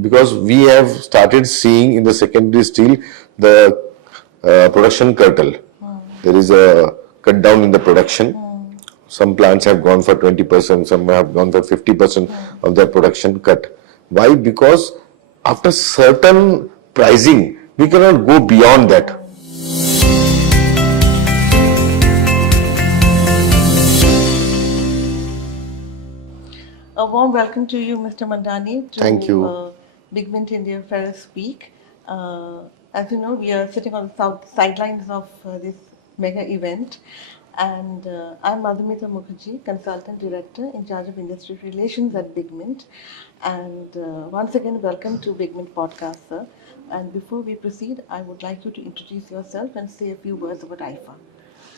because we have started seeing in the secondary steel the production curtail. There is a cut down in the production. Some plants have gone for 20%, some have gone for 50% of their production cut. Why? Because after certain pricing, we cannot go beyond that. A warm welcome to you, Mr. Mandhani, to Thank you. BigMint India Ferris Week. As you know, we are sitting on the sidelines of this mega event, and I'm Madhumita Mukherjee, Consultant Director in charge of Industry Relations at BigMint. And once again, welcome to BigMint Podcast, sir. And before we proceed, I would like you to introduce yourself and say a few words about AIIFA.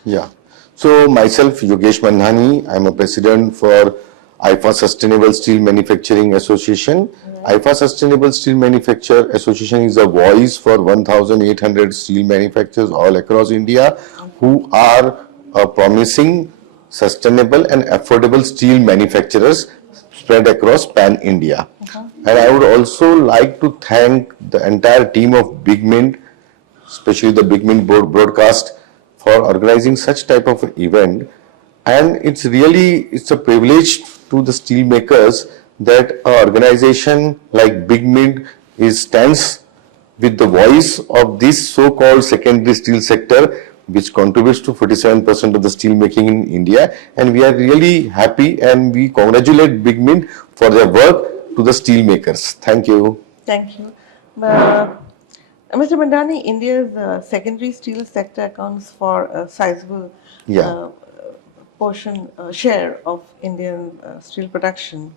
Yeah. So myself, Yogesh Mandhani, I'm a president for AIIFA Sustainable Steel Manufacturing Association. Right. AIIFA Sustainable Steel Manufacturing Association is a voice for 1,800 steel manufacturers all across India who are promising sustainable and affordable steel manufacturers spread across pan-India. And I would also like to thank the entire team of BigMint, especially the BigMint broadcast, for organizing such type of event. And it's a privilege to the steel makers that an organization like BigMint stands with the voice of this so-called secondary steel sector, which contributes to 47% of the steel making in India. And we are really happy and we congratulate BigMint for their work to the steel makers. Thank you. Thank you. Mr. Mandhani, India's secondary steel sector accounts for a sizable share of Indian steel production.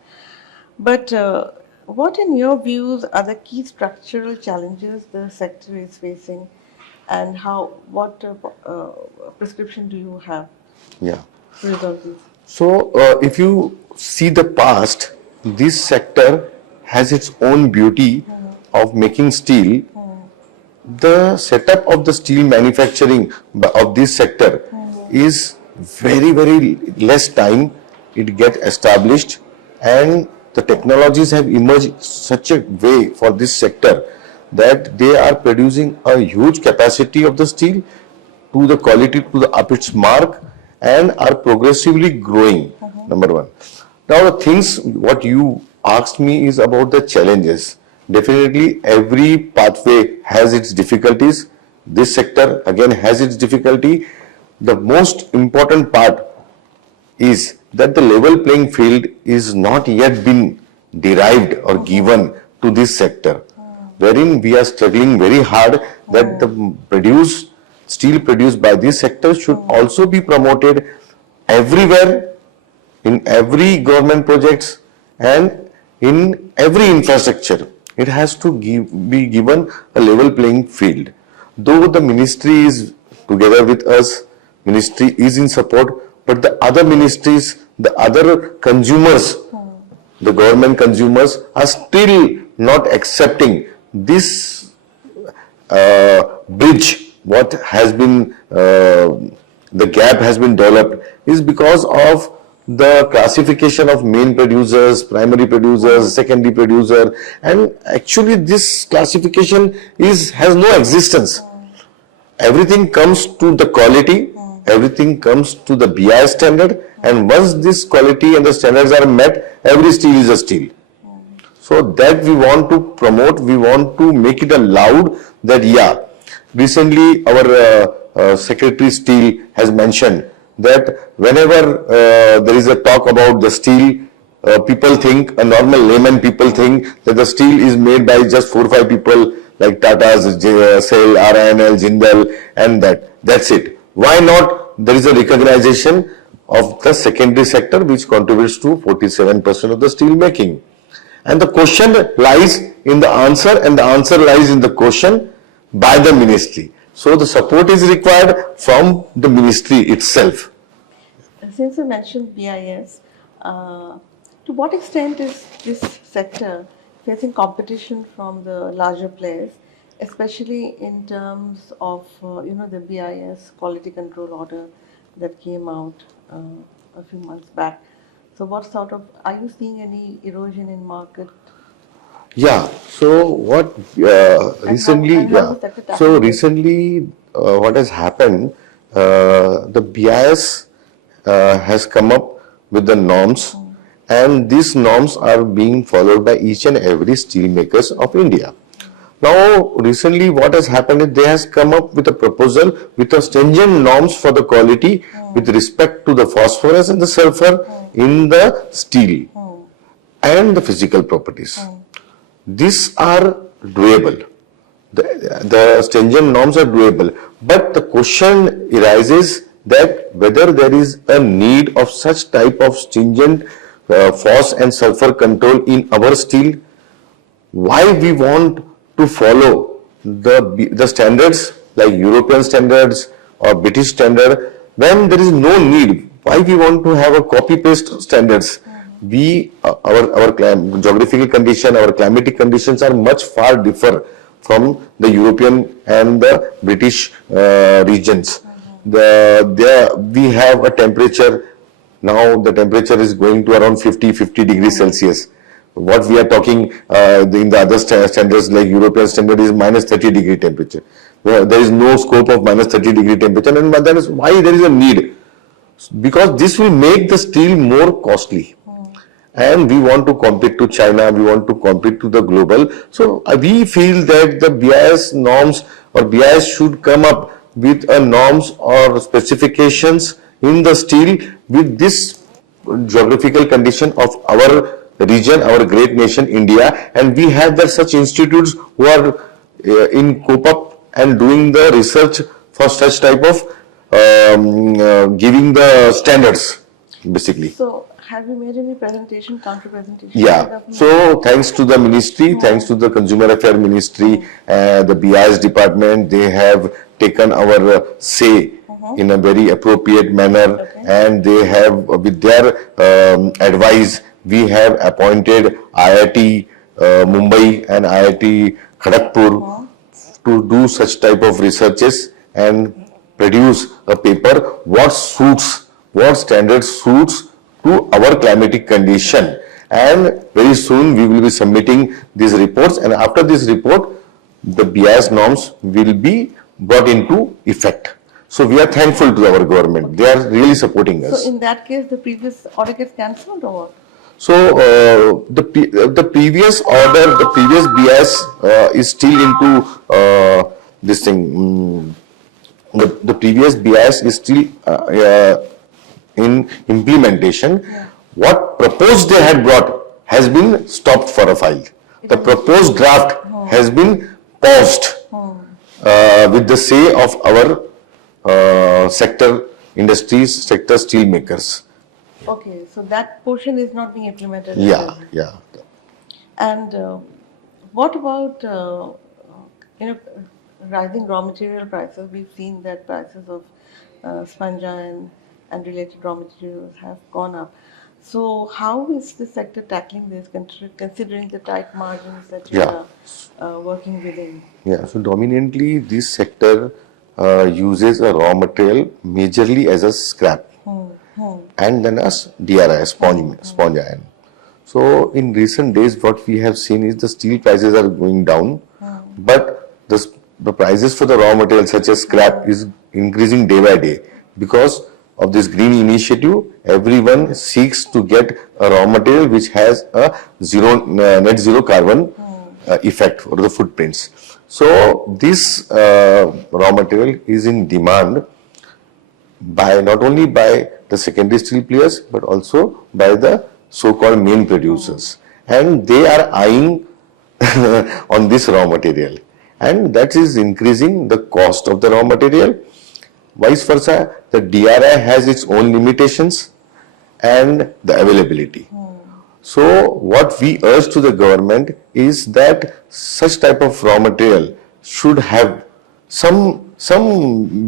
But what, in your views, are the key structural challenges the sector is facing, and what prescription do you have to resolve these? So, if you see the past, this sector has its own beauty of making steel. The setup of the steel manufacturing of this sector is very less time it get established, and the technologies have emerged such a way for this sector that they are producing a huge capacity of the steel to the quality to the up its mark and are progressively growing. Number one. Now the things what you asked me is about the challenges. Definitely every pathway has its difficulties. This sector again has its difficulty. The most important part is that the level playing field is not yet been derived or given to this sector, wherein we are struggling very hard that the steel produced by this sector should also be promoted everywhere, in every government projects and in every infrastructure. It has to be given a level playing field. Though the ministry is together with us, ministry is in support, but the other ministries, the other consumers, the government consumers are still not accepting this bridge. What has been, the gap has been developed is because of the classification of main producers, primary producers, secondary producer, and actually this classification has no existence. Everything comes to the quality, everything comes to the BI standard, and once this quality and the standards are met, every steel is a steel. So that we want to promote, we want to make it loud that recently our Secretary Steel has mentioned that whenever there is a talk about the steel, people think, a normal layman people think that the steel is made by just 4 or 5 people like Tata's, SAIL, RINL, Jindal, and that's it. Why not? There is a recognition of the secondary sector which contributes to 47% of the steel making. And the question lies in the answer, and the answer lies in the question by the ministry. So the support is required from the ministry itself. Since you mentioned BIS, to what extent is this sector facing competition from the larger players, especially in terms of the BIS quality control order that came out a few months back? So what sort of, are you seeing any erosion in market? Yeah. So what recently? and how Yeah. the sector tackles So it? recently, what has happened? The BIS has come up with the norms, and these norms are being followed by each and every steelmakers of India. Now, recently, what has happened is they has come up with a proposal with a stringent norms for the quality with respect to the phosphorus and the sulfur in the steel and the physical properties. These are doable. The stringent norms are doable, but the question arises that whether there is a need of such type of stringent phos and sulfur control in our steel. Why we want to follow the standards like European standards or British standard when there is no need? Why we want to have a copy paste standards? We our geographical condition, our climatic conditions are much far differ from the European and the British regions. We have a temperature now. The temperature is going to around 50 degrees Celsius. What we are talking in the other standards like European standard is minus 30-degree temperature. There is no scope of minus 30-degree temperature, and that is why there is a need, because this will make the steel more costly. And we want to compete to China, we want to compete to the global. So we feel that the BIS norms or BIS should come up with a norms or specifications in the steel with this geographical condition of our region, our great nation India, and we have there such institutes who are in cope up and doing the research for such type of giving the standards basically. So, have you made any presentation, counter presentation? Yeah. So thanks to the ministry, thanks to the Consumer Affairs Ministry, the BIS department, they have taken our say in a very appropriate manner, and they have, with their advice, we have appointed IIT Mumbai and IIT Kharagpur to do such type of researches and produce a paper what standard suits to our climatic condition. And very soon we will be submitting these reports, and after this report the BIS norms will be brought into effect. So we are thankful to our government. They are really supporting us. So in that case, the previous order gets cancelled or what? So the previous order, the previous BIS is still into this thing. The previous BIS is still in implementation. What proposed they had brought has been stopped for a file. The proposed draft has been paused with the say of our sector industries, sector steelmakers. Okay, so that portion is not being implemented. Yeah, yeah. And what about rising raw material prices? We've seen that prices of sponge and related raw materials have gone up. So how is the sector tackling this, considering the tight margins that you are working within? Yeah, so dominantly this sector uses a raw material majorly as a scrap and then as DRI, sponge iron. So in recent days what we have seen is the steel prices are going down, but the prices for the raw material such as scrap is increasing day by day. Because of this green initiative, everyone seeks to get a raw material which has a net zero carbon effect or the footprints. So this raw material is in demand by not only by the secondary steel players but also by the so-called main producers, and they are eyeing on this raw material, and that is increasing the cost of the raw material. Vice versa, the DRI has its own limitations and the availability. So what we urge to the government is that such type of raw material should have some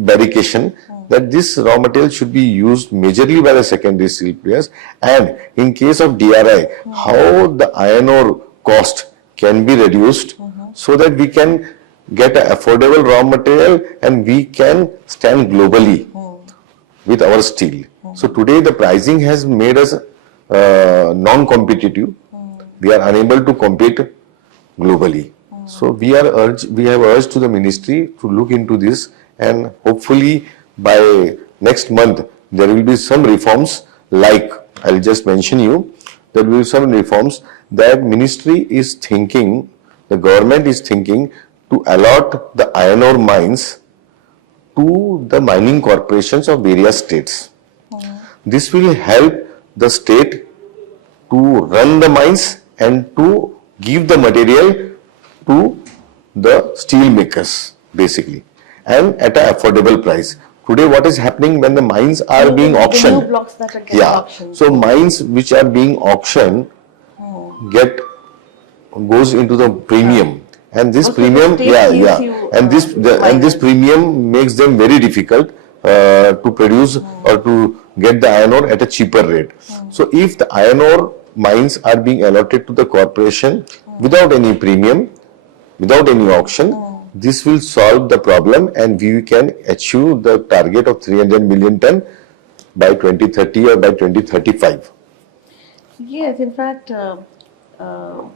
verification that this raw material should be used majorly by the secondary steel players, and in case of DRI, how the iron ore cost can be reduced so that we can get an affordable raw material and we can stand globally with our steel. So today the pricing has made us non-competitive. We are unable to compete globally. So we have urged to the ministry to look into this, and hopefully by next month there will be some reforms. Like I'll just mention you, there will be some reforms that ministry is thinking, the government is thinking to allot the iron ore mines to the mining corporations of various states. This will help the state to run the mines and to give the material to the steel makers basically, and at an affordable price. Today what is happening when the mines are being auctioned? The new blocks that are getting auctioned. So mines which are being auctioned goes into the premium, and this premium, and this premium makes them very difficult to produce or to get the iron ore at a cheaper rate. So if the iron ore mines are being allotted to the corporation without any premium, without any auction, this will solve the problem, and we can achieve the target of 300 million ton by 2030 or by 2035. Yes, in fact, the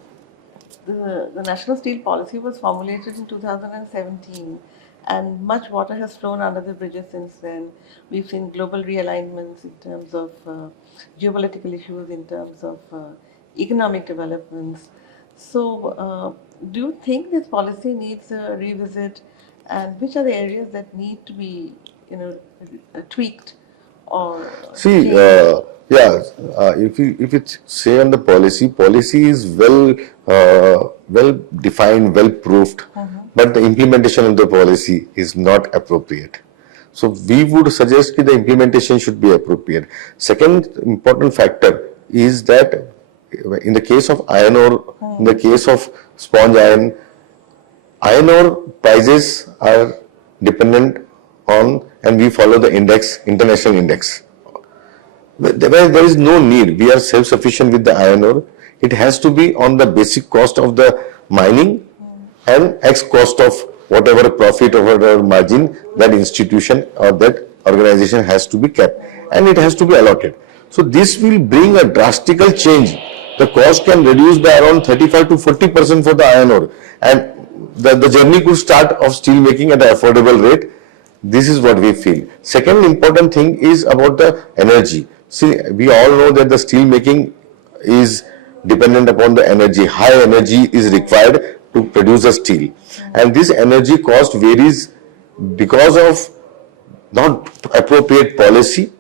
National Steel Policy was formulated in 2017, and much water has flown under the bridges since then. We've seen global realignments in terms of geopolitical issues, in terms of economic developments. So, do you think this policy needs a revisit, and which are the areas that need to be, tweaked or See, changed? if it's say on the policy is well defined, well proofed, but the implementation of the policy is not appropriate. So we would suggest that the implementation should be appropriate. Second important factor is that in the case of iron ore, in the case of sponge iron ore prices are dependent on, and we follow the index, international index. There is no need. We are self-sufficient with the iron ore. It has to be on the basic cost of the mining and X cost of whatever profit or whatever margin that institution or that organization has to be kept, and it has to be allotted. So this will bring a drastical change. The cost can reduce by around 35 to 40% for the iron ore, and the journey could start of steel making at an affordable rate. This is what we feel. Second important thing is about the energy. See, we all know that the steel making is dependent upon the energy. High energy is required to produce a steel, and this energy cost varies because of not appropriate policy,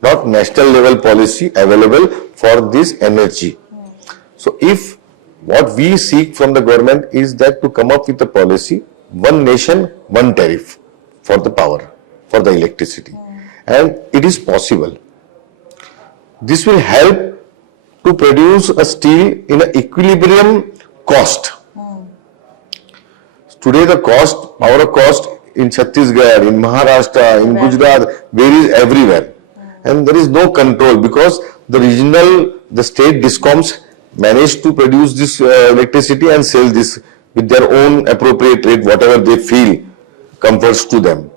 not national level policy available for this energy. So if what we seek from the government is that to come up with a policy, one nation, one tariff for the power, for the electricity, and it is possible. This will help to produce a steel in an equilibrium cost. Today the cost, power cost in Chhattisgarh, in Maharashtra, in Gujarat varies everywhere, and there is no control because the state discoms manage to produce this electricity and sell this with their own appropriate rate, whatever they feel comforts to them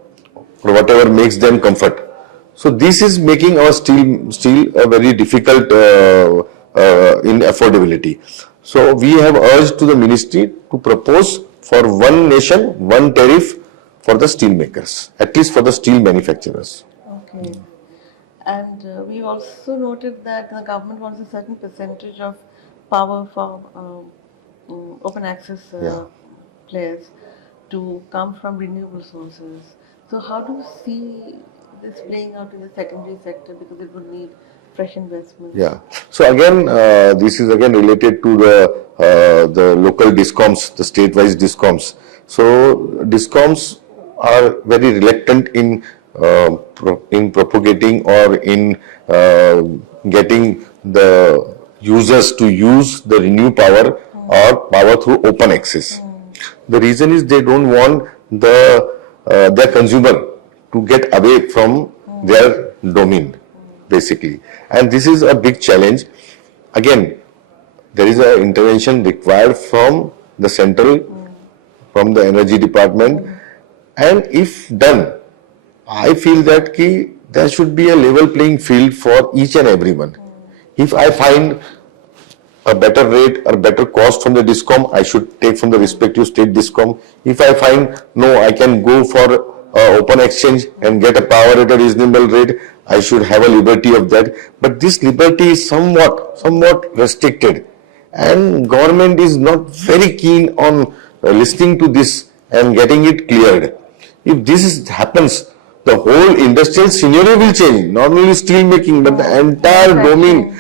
or whatever makes them comfort. So this is making our steel a very difficult in affordability. So we have urged to the ministry to propose for one nation, one tariff for the steel makers, at least for the steel manufacturers. Okay. And we also noted that the government wants a certain percentage of power for open access players to come from renewable sources. So how do you see this playing out in the secondary sector, because it would need fresh investment? Yeah. So again, this is again related to the local discoms, the state-wise discoms. So discoms are very reluctant in propagating or in getting the users to use the renew power or power through open access. The reason is they don't want their consumer to get away from their domain, basically. And this is a big challenge. Again, there is an intervention required from the central, from the energy department, and if done, I feel that there should be a level playing field for each and everyone. If I find a better rate or better cost from the discom, I should take from the respective state discom. If I find no, I can go for open exchange and get a power at a reasonable rate, I should have a liberty of that. But this liberty is somewhat restricted, and government is not very keen on listening to this and getting it cleared. If happens, the whole industrial scenario will change. Not only steel making, but the entire domain,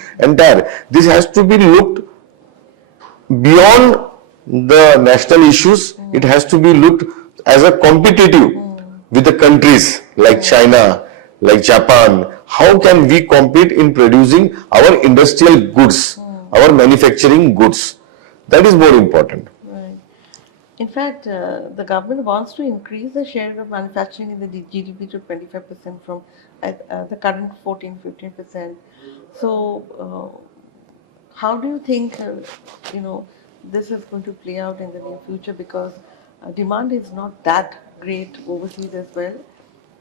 This has to be looked beyond the national issues. It has to be looked as a competitive with the countries like China, like Japan. How can we compete in producing our industrial goods, our manufacturing goods? That is more important. Right. In fact, the government wants to increase the share of manufacturing in the GDP to 25% from the current 14-15%. So, how do you think, this is going to play out in the near future? Because demand is not that great overseas as well,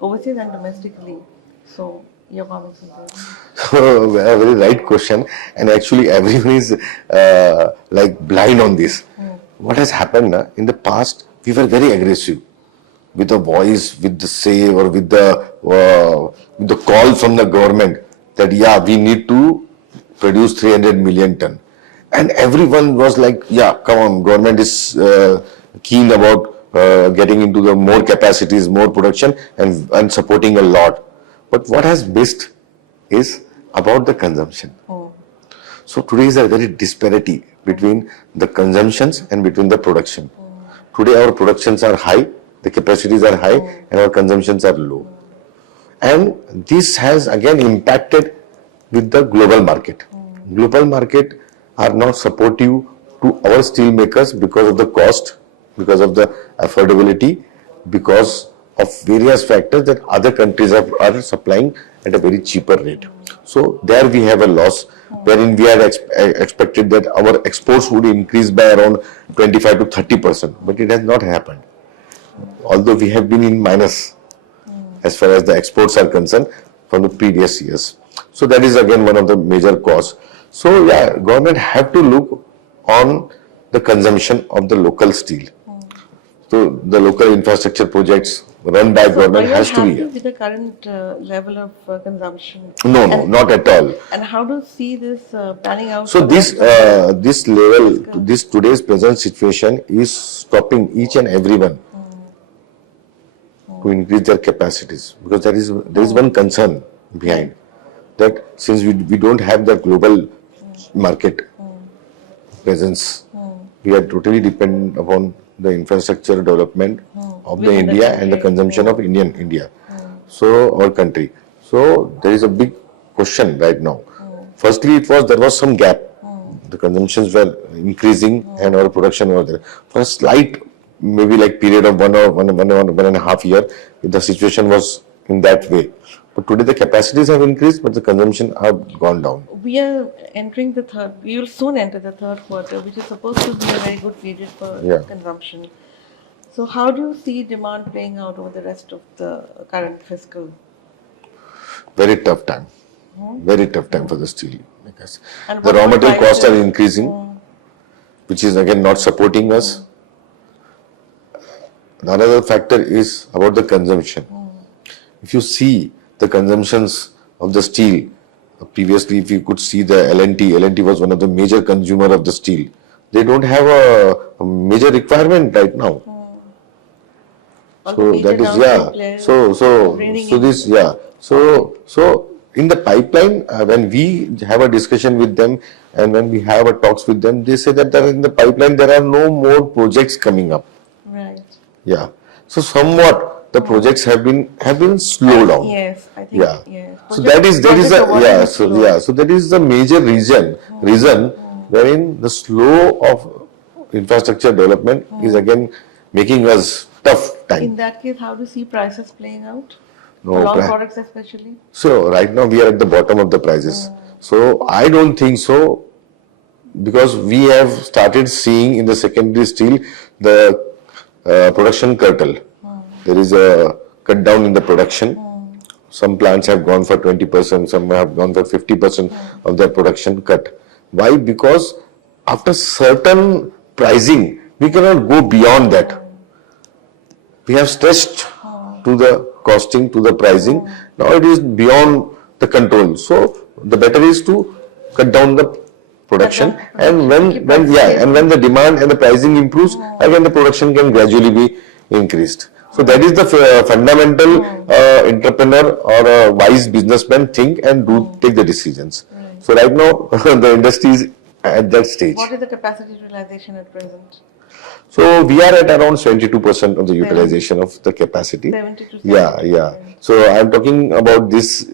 overseas and domestically. So, your comments on that? A very right question, and actually everyone is like blind on this. What has happened in the past? We were very aggressive with the voice, with the say, or with the call from the government that we need to produce 300 million ton, and everyone was like, come on, government is keen about getting into the more capacities, more production, and supporting a lot. But what has missed is about the consumption. So today is a very disparity between the consumptions and between the production. Today our productions are high, the capacities are high, and our consumptions are low. And this has again impacted with the global market. Global market are not supportive to our steel makers because of the cost, because of the affordability, because of various factors that other countries are supplying at a very cheaper rate. So there we have a loss, wherein we had expected that our exports would increase by around 25 to 30%, but it has not happened. Although we have been in minus as far as the exports are concerned from the previous years. So that is again one of the major cause. So government have to look on the consumption of the local steel. So the local infrastructure projects run by government has to be. Are you happy with the current level of consumption? No, not at all. And how do you see this panning out? So this level, this today's present situation is stopping each and everyone to increase their capacities, because there is one concern behind that. Since we don't have the global market presence, we are totally dependent upon the infrastructure development of the India and the consumption of India. So our country. So there is a big question right now. Firstly, there was some gap. The consumptions were increasing and our production was there. For a slight, maybe like period of one and a half year, the situation was in that way. But today the capacities have increased, but the consumption have gone down. We are entering we will soon enter the third quarter, which is supposed to be a very good period for consumption. So how do you see demand playing out over the rest of the current fiscal? Very tough time. Very tough time for the steel makers. The raw material costs are increasing, which is again not supporting us. Another factor is about the consumption. If you see the consumptions of the steel, previously if you could see the L&T was one of the major consumer of the steel. They don't have a major requirement right now. So that is So in the pipeline, when we have a discussion with them and when we have a talks with them, they say that in the pipeline there are no more projects coming up. Right. Yeah. So somewhat the projects have been slowed down. Yes, I think. Yes. So that is the major reason wherein the slow of infrastructure development is again making us tough time. In that case, how do you see prices playing out? No, for long products especially? So right now we are at the bottom of the prices. So I don't think so, because we have started seeing in the secondary steel the production curtail. There is a cut down in the production. Some plants have gone for 20%, some have gone for 50% of their production cut. Why? Because after certain pricing, we cannot go beyond that. We have stretched to the costing, to the pricing. Now it is beyond the control. So the better is to cut down the production, and when the demand and the pricing improves, again the production can gradually be increased. So that is the fundamental entrepreneur or a wise businessman think and take the decisions. So right now the industry is at that stage. What is the capacity utilization at present? So we are at around 72% of the utilization of the capacity. 70 to 70%. Yeah. So I am talking about this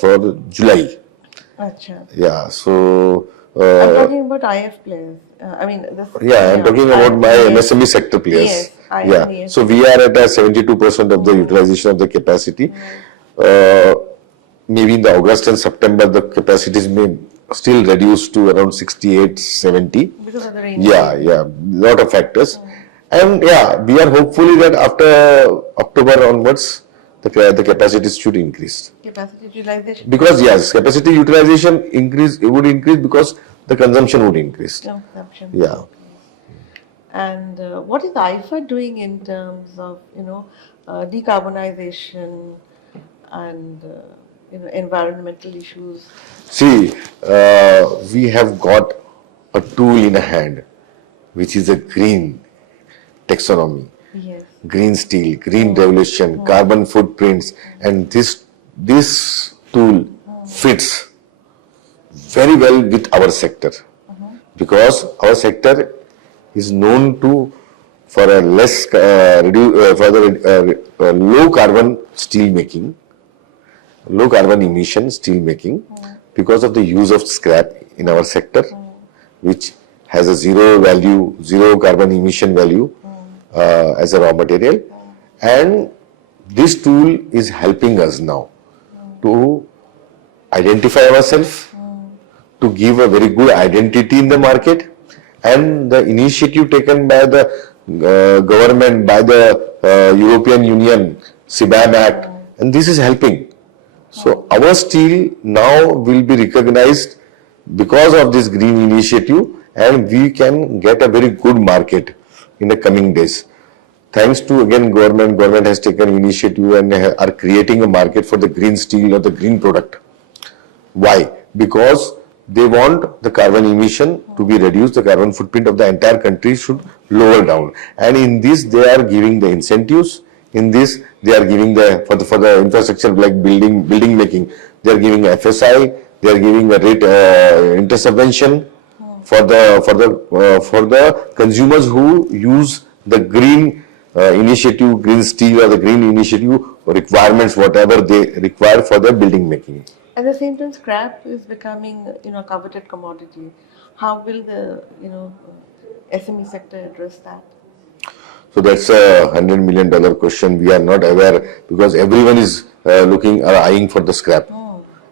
for July. Achha. Yeah. So I'm talking about IF players. I'm talking about my MSME sector players. Yes, So we are at 72% of the utilization of the capacity. Maybe in the August and September the capacities may still reduce to around 68, 70. Because of the rain. Lot of factors. And we are hopefully that after October onwards, the capacities should increase. Capacity utilization. Because capacity utilization would increase because the consumption would increase. Consumption. Yeah. And what is AIIFA doing in terms of decarbonization and environmental issues? See, we have got a tool in hand, which is a green taxonomy, Yes. green steel, green revolution, carbon footprints, and this tool fits very well with our sector, because our sector is known for a low carbon steel making, low carbon emission steel making, because of the use of scrap in our sector, which has a zero carbon emission value as a raw material. And this tool is helping us now to identify ourselves, to give a very good identity in the market, and the initiative taken by the government, by the European Union, CBAM Act, and this is helping. So our steel now will be recognized because of this green initiative, and we can get a very good market in the coming days. Thanks to again government has taken initiative and are creating a market for the green steel or the green product. Why? Because they want the carbon emission to be reduced, the carbon footprint of the entire country should lower down. And in this they are giving the incentives, in this they are giving for the infrastructure like building making, they are giving FSI, they are giving a rate interest subvention for the consumers who use the green initiative, green steel or the green initiative requirements, whatever they require for the building making. At the same time, scrap is becoming, a coveted commodity. How will the, SME sector address that? So that's a $100 million question. We are not aware because everyone is eyeing for the scrap.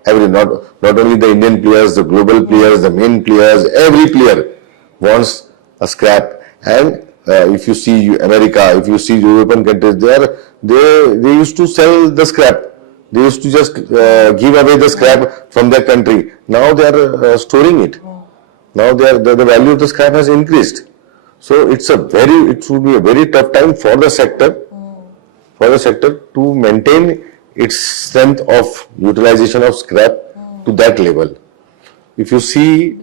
Not only the Indian players, the global players, the main players, every player wants a scrap. And if you see America, if you see European countries, they used to sell the scrap. They used to just give away the scrap from their country. Now they are storing it. Now the value of the scrap has increased. So it would be a very tough time for the sector, to maintain its strength of utilization of scrap to that level. If you see in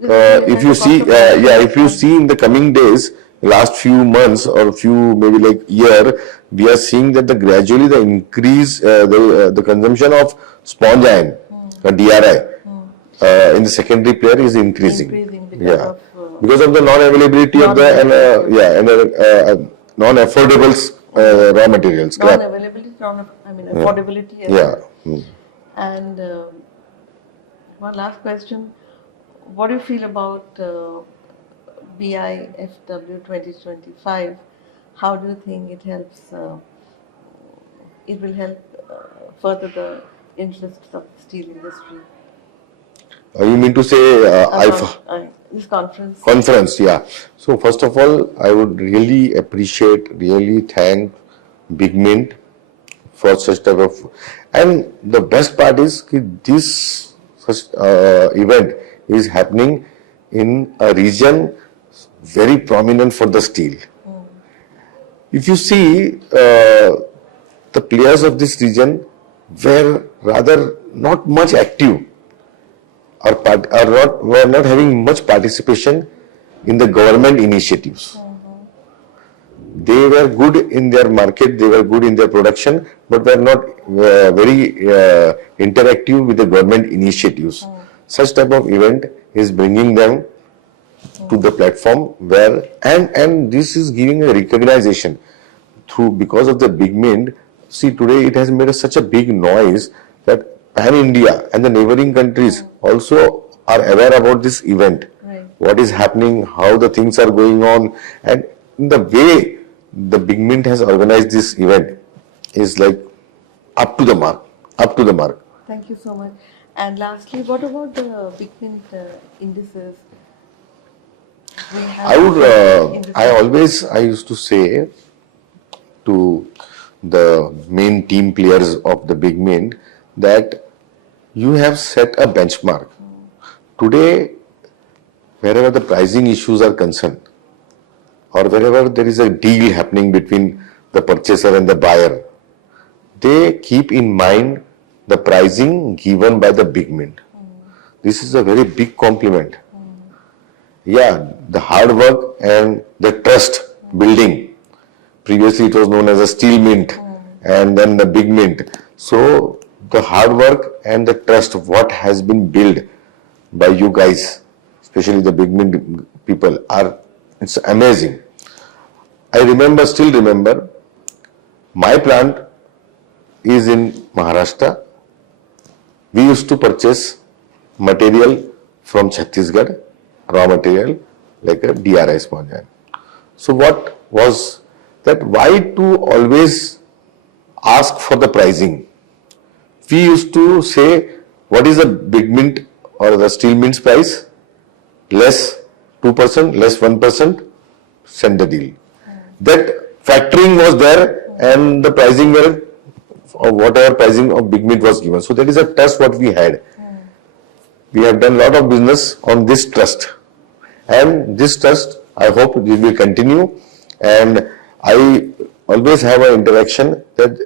the coming days, last few months or maybe like year, we are seeing that gradually the increase, the consumption of sponge iron, DRI, in the secondary player is increasing. Because of the non-availability of the non-affordable raw materials. Non-availability, affordability as well. And one last question: what do you feel about BIFW 2025? How do you think it helps? It will help further the interests of the steel industry. You mean to say AIIFA? This conference. Conference, yeah. So first of all, I would really thank BigMint for such type of, and the best part is this such event is happening in a region very prominent for the steel. If you see the players of this region were rather not much active or were not having much participation in the government initiatives. They were good in their market, they were good in their production, but were not very interactive with the government initiatives. Such type of event is bringing them to the platform where, and this is giving a recognition through, because of the BigMint. See, today it has made such a big noise that pan India and the neighboring countries also are aware about this event. Right. What is happening, how the things are going on, and in the way the BigMint has organized this event is like up to the mark, up to the mark. Thank you so much. And lastly, what about the BigMint indices? We have I used to say to the main team players of the BigMint that you have set a benchmark. Today, wherever the pricing issues are concerned, or wherever there is a deal happening between the purchaser and the buyer, they keep in mind the pricing given by the BigMint. This is a very big compliment. Yeah, the hard work and the trust building. Previously it was known as a Steel Mint and then the BigMint. So the hard work and the trust, what has been built by you guys, especially the BigMint people, it's amazing. I still remember, my plant is in Maharashtra. We used to purchase material from Chhattisgarh, raw material, like a DRI sponge iron. So what was that, why to always ask for the pricing? We used to say, what is the BigMint or the Steel Mint's price? Less 2%, less 1%, send the deal. That factoring was there and the pricing were, or whatever pricing of BigMint was given. So that is a trust what we had. We have done a lot of business on this trust. And this trust, I hope it will continue. And I always have an interaction that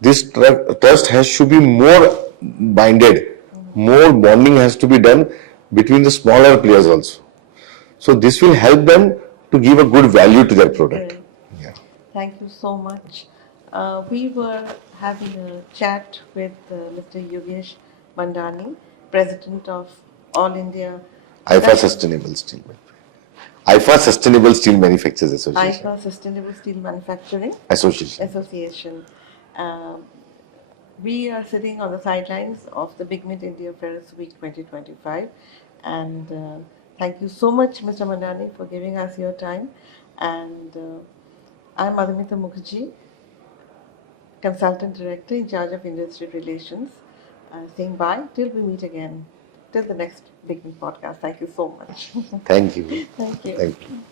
this trust should be more binded, more bonding has to be done between the smaller players also. So this will help them to give a good value to their product. Right. Yeah. Thank you so much. We were having a chat with Mr. Yogesh Mandhani, President of All India AIIFA Sustainable Steel AIIFA Sustainable Steel Manufacturers Association. AIIFA Sustainable Steel Manufacturing Association. We are sitting on the sidelines of the BigMint India Ferris Week 2025, and thank you so much, Mr. Mandhani, for giving us your time. And I'm Madhumita Mukherjee, Consultant Director in charge of Industry Relations, saying bye till we meet again, till the next BigMint podcast. Thank you so much. Thank you. Thank you. Thank you.